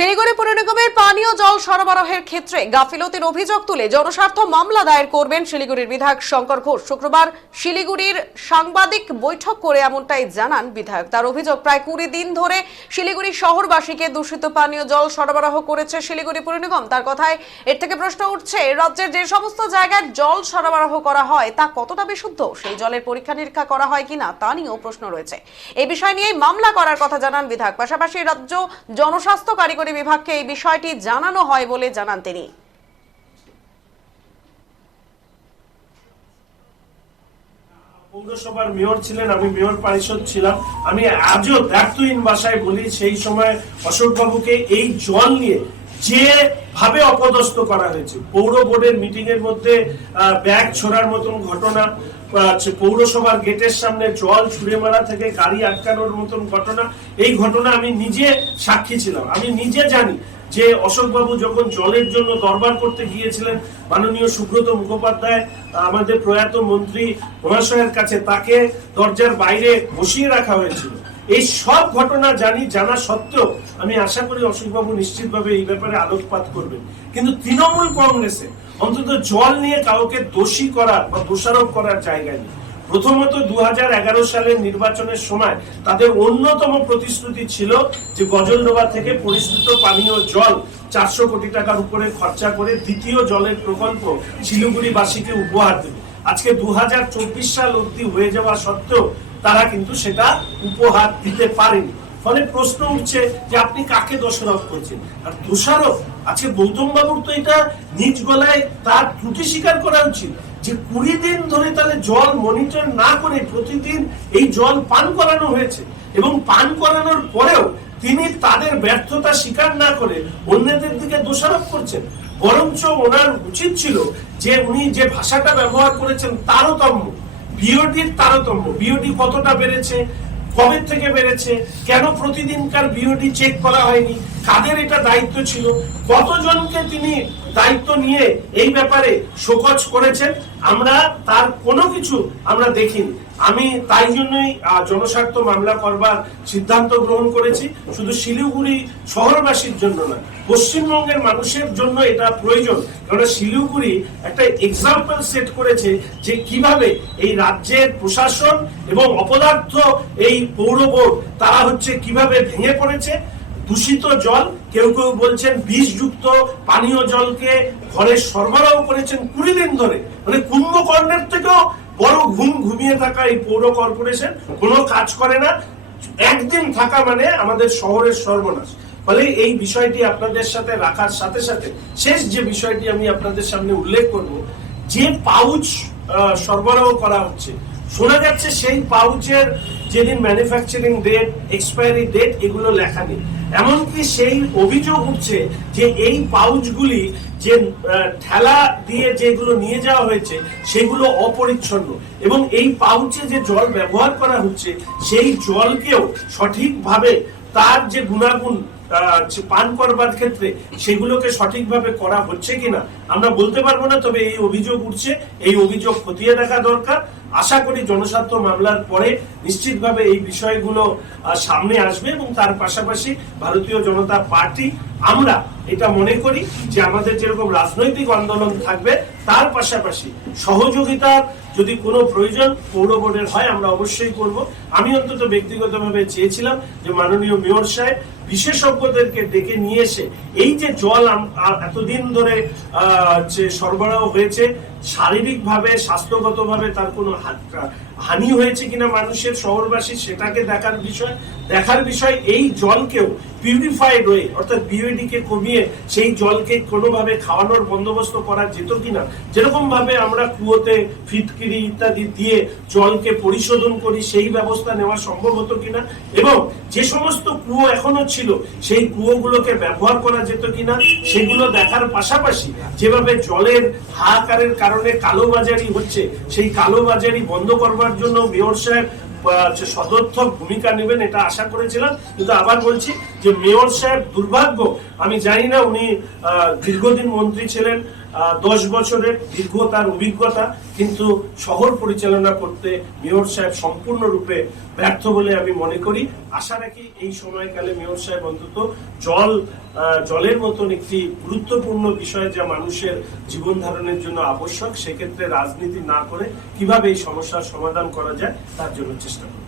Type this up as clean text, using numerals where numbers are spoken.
শিলিগুড়ি পুর নিগমের পানীয় জল সরবরাহের ক্ষেত্রে গাফিলতির অভিযোগ তুলে জনস্বার্থ মামলা দায়ের করবেন শিলিগুড়ির বিধায়ক শঙ্কর ঘোষ। শুক্রবার শিলিগুড়ির সাংবাদিক বৈঠক করে এমনটাই জানান বিধায়ক। তার অভিযোগ, প্রায় 20 দিন ধরে শিলিগুড়ি শহরবাসীকে দূষিত পানীয় জল সরবরাহ করেছে শিলিগুড়ি পুর নিগম। তার কথায় এর থেকে প্রশ্ন উঠছে, রাজ্যের যে সমস্ত জায়গায় জল সরবরাহ করা হয় তা কতটা বিশুদ্ধ, সেই জলের পরীক্ষা নিরীক্ষা করা হয় কিনা তা নিয়েও প্রশ্ন রয়েছে। এই বিষয় নিয়ে মামলা করার কথা জানান বিধায়ক। পাশাপাশি রাজ্য জনস্বাস্থ্য কারিগরি বিভাগকে এই বিষয়টি জানানো হয় বলে জানান তিনি। পৌরসভার মেয়র ছিলেন, আমি মেয়র পরিষদ ছিলাম। আমি আজও দায়িত্বহীন ভাষায় বলি, সেই সময় অশোক বাবুকে এই জল নিয়ে যে ভাবে অপদস্থ করা হয়েছে, পৌর বোর্ডের মিটিং এর মধ্যে ব্যাগ ছোড়ার মতন ঘটনা, পৌরসভার গেটের সামনে জল ছুড়ে মারা থেকে গাড়ি আটকানোর মতন ঘটনা, এই ঘটনা আমি নিজে সাক্ষী ছিলাম। আমি নিজে জানি যে অশোক বাবু যখন জলের জন্য দরবার করতে গিয়েছিলেন মাননীয় সুব্রত মুখোপাধ্যায় আমাদের প্রয়াত মন্ত্রী মহাশয়ের কাছে, তাকে দরজার বাইরে বসিয়ে রাখা হয়েছিল। এই সব ঘটনা জানি, জানা সত্ত্বেও আমি আশা করি অশোকবাবু নিশ্চিতভাবে এই ব্যাপারে আলোকপাত করবেন। কিন্তু তৃণমূল কংগ্রেসে অন্তত জল নিয়ে কাউকে দোষী করার বা দোষারোপ করার জায়গা নেই। প্রথমত 2011 সালের নির্বাচনের সময় তাদের অন্যতম প্রতিশ্রুতি ছিল যে গজলডোবা থেকে পরিশ্রুত পানীয় জল 400 কোটি টাকার উপরে খরচা করে দ্বিতীয় জলের প্রকল্প শিলিগুড়িবাসীকে উপহার দেবে। আজকে 2024 সাল অবধি হয়ে যাওয়া সত্ত্বেও তারা কিন্তু সেটা উপহার দিতে পারেনি। ফলে প্রশ্ন উঠছে যে আপনি কাকে দোষারোপ করছেন। আর দোষারোপ আজকে গৌতম বাবুর তো এটা নিজ গলায় তার ত্রুটি স্বীকার করা উচিত যে 20 দিন ধরে তাহলে জল মনিটর না করে প্রতিদিন এই জল পান করানো হয়েছে, এবং পান করানোর পরেও তিনি তাদের ব্যর্থতা স্বীকার না করে অন্যদের দিকে দোষারোপ করছেন। বরঞ্চ ওনার উচিত ছিল যে উনি যে ভাষাটা ব্যবহার করেছেন তারতম্য, বিওডির তারতম্য, বিওডি কতটা বেড়েছে, কবে থেকে বেড়েছে, কেন প্রতিদিনকার বিওডি চেক করা হয়নি, কাদের এটা দায়িত্ব ছিল, কতজনকে তিনি দায়িত্ব নিয়ে এই ব্যাপারে শোকজ করেছেন, আমরা তার কোনো কিছু আমরা দেখিনি। আমি তাই জন্যই জনস্বার্থ মামলা করবার সিদ্ধান্ত গ্রহণ করেছি। শুধু শিলিগুড়ি শহরবাসীর জন্য না, পশ্চিমবঙ্গের মানুষের জন্য এটা প্রয়োজন। কারণ শিলিগুড়ি একটা এক্সাম্পল সেট করেছে যে কিভাবে এই রাজ্যের প্রশাসন এবং অপদার্থ এই পৌর বোর্ড তারা হচ্ছে কিভাবে ভেঙে পড়েছে। দূষিত জল, কেউ কেউ বলছেন বিষযুক্ত পানীয় জলকে ঘরে সরবরাহ করেছেন 20 দিন ধরে। মানে কুম্ভকর্ণের থেকেও বড় ঘুমিয়ে থাকা এই পৌর কর্পোরেশন কোনো কাজ করে না। একদিন থাকা মানে আমাদের শহরের সর্বনাশ। ফলে এই বিষয়টি আপনাদের সাথে রাখার সাথে সাথে শেষ যে বিষয়টি আমি আপনাদের সামনে উল্লেখ করব, যে পাউচ সরবরাহ করা হচ্ছে, শোনা যাচ্ছে সেই পাউচের যেদিন ম্যানুফ্যাকচারিং ডেট, এক্সপায়ারি ডেট এগুলো লেখা নেই। এমনকি সেই অভিযোগ উঠছে যে এই পাউচগুলি যে ঠেলা দিয়ে যেগুলো নিয়ে যাওয়া হয়েছে সেগুলো অপরিচ্ছন্ন, এবং এই পাউচে যে জল ব্যবহার করা হচ্ছে সেই জলকেও সঠিকভাবে তার যে গুণাগুণ পান করবার ক্ষেত্রে সেগুলোকে সঠিকভাবে করা হচ্ছে কিনা আমরা বলতে পারবো না। তবে এই অভিযোগ উঠছে, এই অভিযোগ খতিয়ে দেখা দরকার। আশা করি জনস্বার্থ মামলার পরে নিশ্চিতভাবে এই বিষয়গুলো সামনে আসবে, এবং তার পাশাপাশি ভারতীয় জনতা পার্টি আমরা এটা মনে করি যে আমাদের যেরকম রাজনৈতিক আন্দোলন থাকবে তার পাশাপাশি সহযোগিতার যদি কোনো প্রয়োজন পৌর বোর্ডের হয় আমরা অবশ্যই করব। আমি অন্তত ব্যক্তিগতভাবে চেয়েছিলাম যে মাননীয় মেয়র সাহেব বিশেষজ্ঞদেরকে ডেকে নিয়ে এসে এই যে জল এতদিন ধরে সরবরাহ হয়েছে, শারীরিকভাবে স্বাস্থ্যগতভাবে তার কোনো হানি হয়েছে কিনা মানুষের, শহরবাসী, সেটাকে দেখার বিষয় এই জলকেও পিউরিফাইড হয়ে অর্থাৎ বিওডি কে কমিয়ে সেই জলকে কোনোভাবে খাওয়ানোর বন্দোবস্ত করা যেত কিনা। যেরকম ভাবে আমরা কুয়োতে ফিটকিরি ইত্যাদি দিয়ে জলকে পরিশোধন করি সেই ব্যবস্থা নেওয়া সম্ভব হতো কিনা, এবং যে সমস্ত কুয়ো এখনো ছিল সেই কুয়োগুলোকে ব্যবহার করা যেত কিনা সেগুলো দেখার পাশাপাশি যেভাবে জলের হাহাকারের কারণে কালোবাজারি হচ্ছে সেই কালোবাজারি বন্ধ করবার জন্য মেয়র সাহেব সদর্থক ভূমিকা নেবেন এটা আশা করেছিলাম। কিন্তু আবার বলছি যে মেয়র সাহেব দুর্ভাগ্য, আমি জানি না উনি দীর্ঘদিন মন্ত্রী ছিলেন, 10 বছরের দীর্ঘ তার অভিজ্ঞতা, কিন্তু শহর পরিচালনা করতে মেয়র সাহেব সম্পূর্ণরূপে ব্যর্থ বলে আমি মনে করি। আশা রাখি এই সময়কালে মেয়র সাহেব অন্তত জল জলের মতন একটি গুরুত্বপূর্ণ বিষয় যা মানুষের জীবন ধারণের জন্য আবশ্যক, সেক্ষেত্রে রাজনীতি না করে কিভাবে এই সমস্যার সমাধান করা যায় তার জন্য চেষ্টা করব।